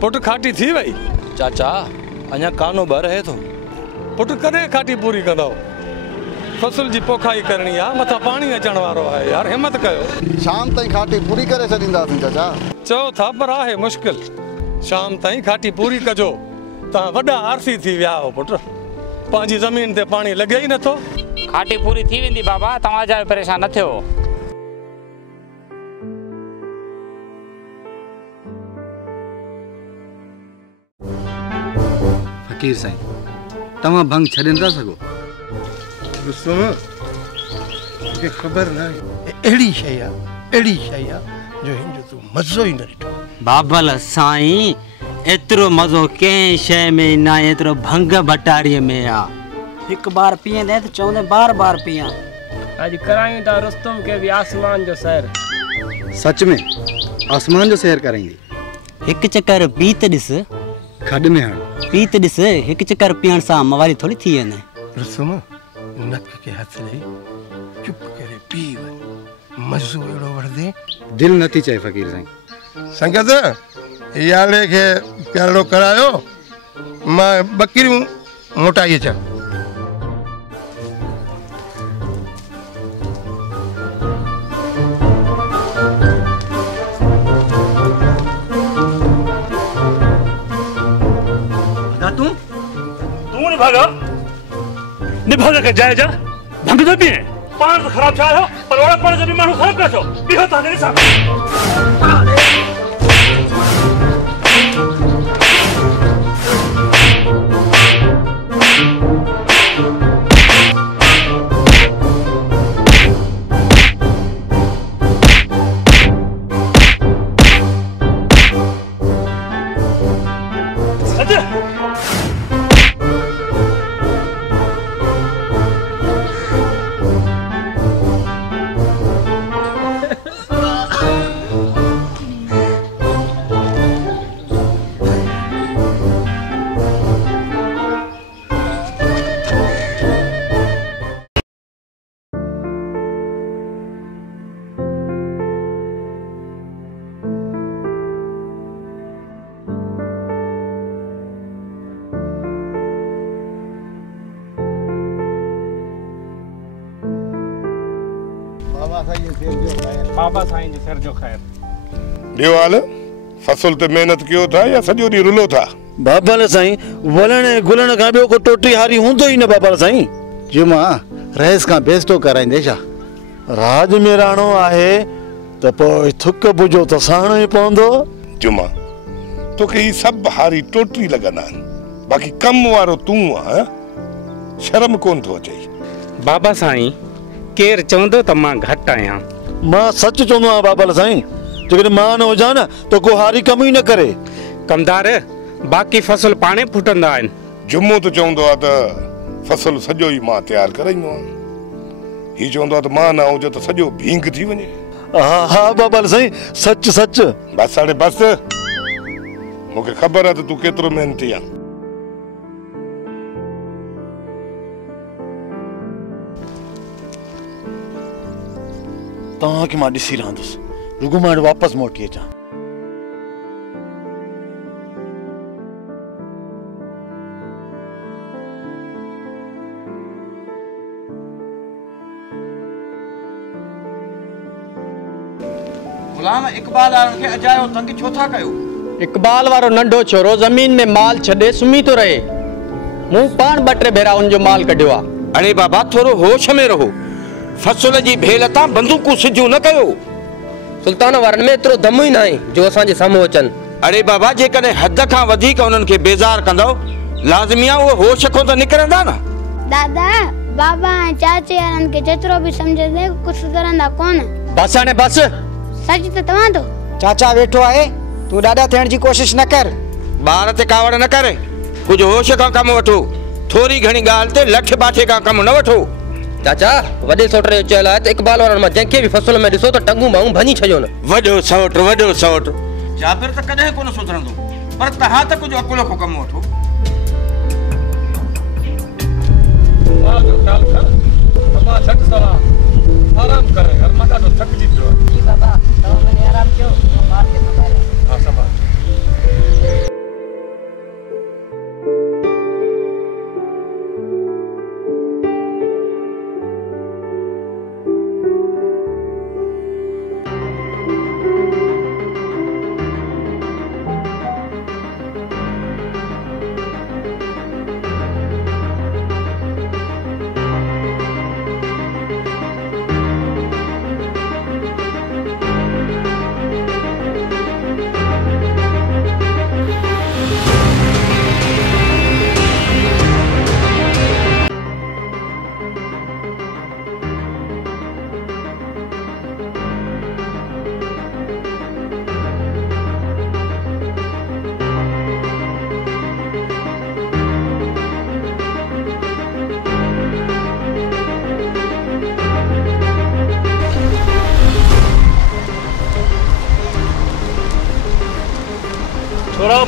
पुट खाटी थी वई? चाचा अञा कानो ॿ रहे थो। पुट कॾहिं खाटी पूरी कंदो? फसल जी पोखाई करणी आहे, मथां पाणी अचण वारो आहे यार, हिम्मत कयो। शाम ताईं खाटी पूरी करे छॾींदासीं चाचा। चओ था पर आहे मुश्किल। शाम ताईं खाटी पूरी कजो। तव्हां वॾा आरसी थी विया हो पुट, पंहिंजी ज़मीन ते पाणी लॻे ई नथो। खाटी पूरी थी वेंदी बाबा, तव्हां जा परेशान न थियो। फकीर साईं, तव्हां भंग छॾे था सघो? मूंखे ख़बर न आहे, अहिड़ी शइ आहे जो हिन जो तूं मज़ो ई न ॾिठो। बाबल साईं, एतिरो मज़ो कंहिं शइ में न आहे एतिरो भंग भटारीअ में आहे। हिकु बार पीअंदे त चवंदे बार बार पियां। अॼु करायूं था रुस्तम के बि आसमान जो सैर। सच में आसमान जो सैर कराईंदी? हिकु चकर पी त ॾिस, खॾ में हण पी त ॾिस। हिकु चकर पीअण सां मवारी थोड़ी थी वेंदे। रुस्तम, नक के हथ ॾेई चुप करे पी वञ, मज़ो अहिड़ो वठंदे दिलि नथी चए फ़क़ीर साईं। संगत याले खे प्यारो करायो, मां ॿकिरियूं मोटाई अचां। निभागा के जाए जा भंग तो पिए पान तो खराब चाहे हो पर ओड़ा पर जब मानो खराब कर दो बिहो ता नहीं साहब। बाबा साईं जे सिर जो खैर। ॿियो हाल, फसल ते मेहनत कयो था या सॼो ॾींहुं रुलो था? बाबा साईं, वलण ऐं गुलण खां ॿियो को टोटी हारी हूंदो ई न बाबा साईं। जुमा रहिस खां बेस्तो कराईंदे छा? राज में राणो आहे त पोइ थुक बुझो त साणो ई पवंदो। जुमा, तोखे ही सभु हारी टोटी लॻंदा आहिनि, बाक़ी कम वारो तूं आहीं। शर्म कोन थो अचे? बाबा साईं, केर चवंदो त मां घटि आहियां? मां सच चवंदो आहियां बाबा साईं, जेकॾहिं मां न हुजां न त को हारी कम ई न करे। कमदार, बाक़ी फसल पाणे फुटंदा आहिनि। जुमो त चवंदो आहे त फसल सॼो ई मां तयारु कराईंदो आहियां। ही चवंदो आहे त मां न हुजे त सॼो भींग थी वञे। हा हा बाबा साईं, सच सच। बस हाणे बस, मूंखे ख़बर आहे त तूं केतिरो मेहनती आहे। तव्हांखे मां ॾिसी रहंदुसि, रुगो मां वापसि मोटी अचां। गुलाम इकबाल वारनि खे अजायो तंग छो था कयो? इकबाल वारो नंढो छोरो ज़मीन में माल छॾे सुम्ही थो रहे। मूं पाण 2-3 भेरा उनजो माल कढियो आहे। अरे बाबा, थोरो होश में रहो। फसल जी भेल तां बंदूकूं सिधियूं न कयो। सुल्तान वारनि में एतिरो दम ई न आहे जो असांजे साम्हूं अचनि। अरे बाबा, जेकॾहिं हद खां वधीक उन्हनि खे बेज़ार कंदव, लाज़मी आहे उहे होश खां त निकिरंदा न। दादा, बाबा ऐं चाचे वारनि खे जेतिरो बि सम्झंदे कुझु सुधरंदा कोन। बस हाणे बस। सच त तव्हां तो चाचा वेठो आहे, तूं ॾाढा थियण जी कोशिश न कर। ॿार ते कावड़ न करे, कुझु होश खां कमु वठो। थोरी घणी ॻाल्हि ते लठ बाठे खां कमु न वठो। चाचा, वॾे सोटरे जो चयल आहे त इकबाल वारनि मां जंहिंखे बि फसल में ॾिसो त टंगू माण्हू भञी छॾियो न। वॾो सौट, वॾो सौट। जाबिर त कॾहिं कोन सुधरंदो, पर तव्हां त कुझु अकुल खां कमु वठो। आराम करे, घर मां ॾाढो थकिजी पियो आहे। जी बाबा, तव्हां आराम कयो, मां मार के संभाले। हाँ, संभाल।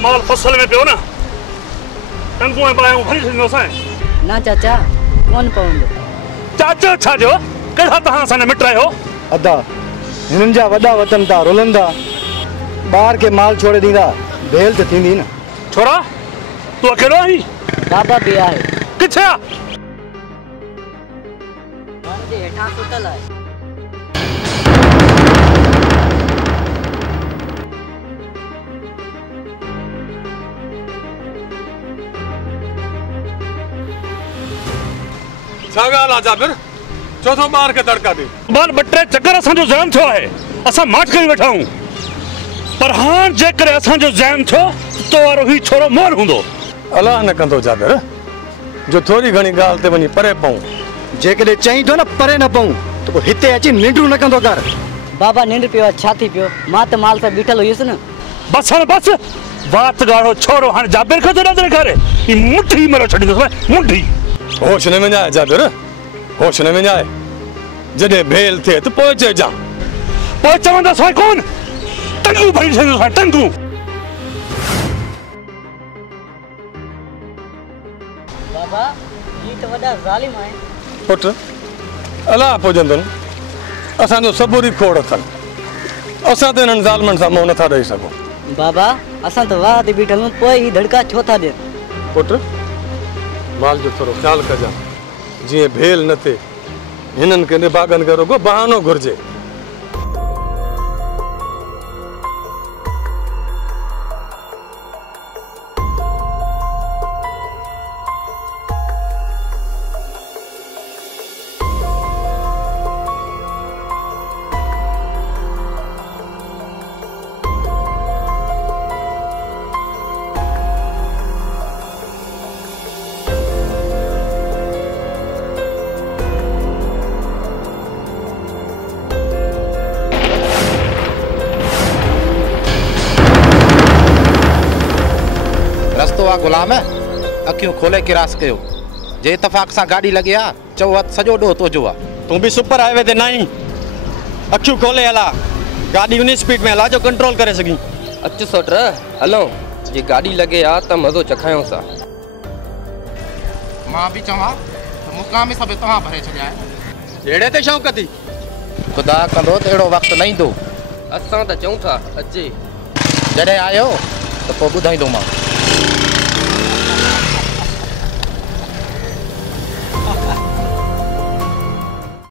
माल फसल में पियो न टंगू ऐं बाहियूं भरी छॾींदोसीं। ना चाचा कोन पवंदो। चाचा छा जो कहिड़ा तव्हां असां मिट रहियो? अदा हिननि जा वॾा वतन था रुलंदा, ॿार खे माल छोड़े ॾींदा, भेल त थींदी न। छोरा तूं अकेलो आहीं? बाबा भी आहे। किथे आहे? वण जे हेठां सुतल आहे। छा ॻाल्हि आहे जाबिर? चौथो ॿार खे दड़का ॾे। बार ॿ टे चकर असांजो ज़हन थियो आहे, असां माठ करे वेठा आहियूं, पर हाणे जेकर असांजो ज़हन थियो तो वारो ही छोरो मोर हूंदो। अलाह न कंदो जाबिर जो थोरी घणी ॻाल्हि ते वञी परे पऊं। जेकॾहिं चई थो न परे न पऊं त पोइ हिते अची निंड्रू न कंदो कर। बाबा निंड पियो आहे, छा थी पियो? मां त माल सां बीठल हुयुसि न। बस हाणे बस वात ॻाढ़ो छोरो हाणे जाबिर खे थो नज़र करे, ही मुठी मरो छॾींदुसि मुठी। होश न विञाए जाबिर, होश न विञाए। जॾहिं भेल थिए त पोइ चइजां। पोइ चवंदासीं कोन, टंगू भरी छॾींदुसि टंगू। बाबा ही त वॾा ज़ालिम आहे। पुट अलाह पुॼंदुनि, असांजो सबूर ई खोड़ अथनि, असां त हिननि ज़ालिमनि सां मुंहुं नथा ॾेई सघूं। बाबा असां त वाह ते बीठल आहियूं, पोइ ही धड़का छो था ॾियनि? पुट माल जो थोरो ख़्यालु कजां, जीअं भेल न थिए। हिननि खे निभागनि खे रुगो बहानो घुरिजे। रस्तो आहे गुलाम, अखियूं खोले किरास कयो। जे इतफाक़ सां गाॾी लॻी आहे चओ हथ सॼो ॾोह तुंहिंजो आहे। तूं बि सुपर हाईवे ते न आहीं, अखियूं खोले हला, गाॾी उन स्पीड में हला जो कंट्रोल करे सघीं। अच सोट हलो, जे गाॾी लॻे आहे त मज़ो चखायूं सा। मां बि चवां त मुक़ाम सभु तव्हां भरे छॾिया आहे। जहिड़े ते शौक़ थी ख़ुदा कंदो त अहिड़ो वक़्तु न ईंदो। असां त चऊं था अचे। जॾहिं आयो त पोइ ॿुधाईंदोमांव।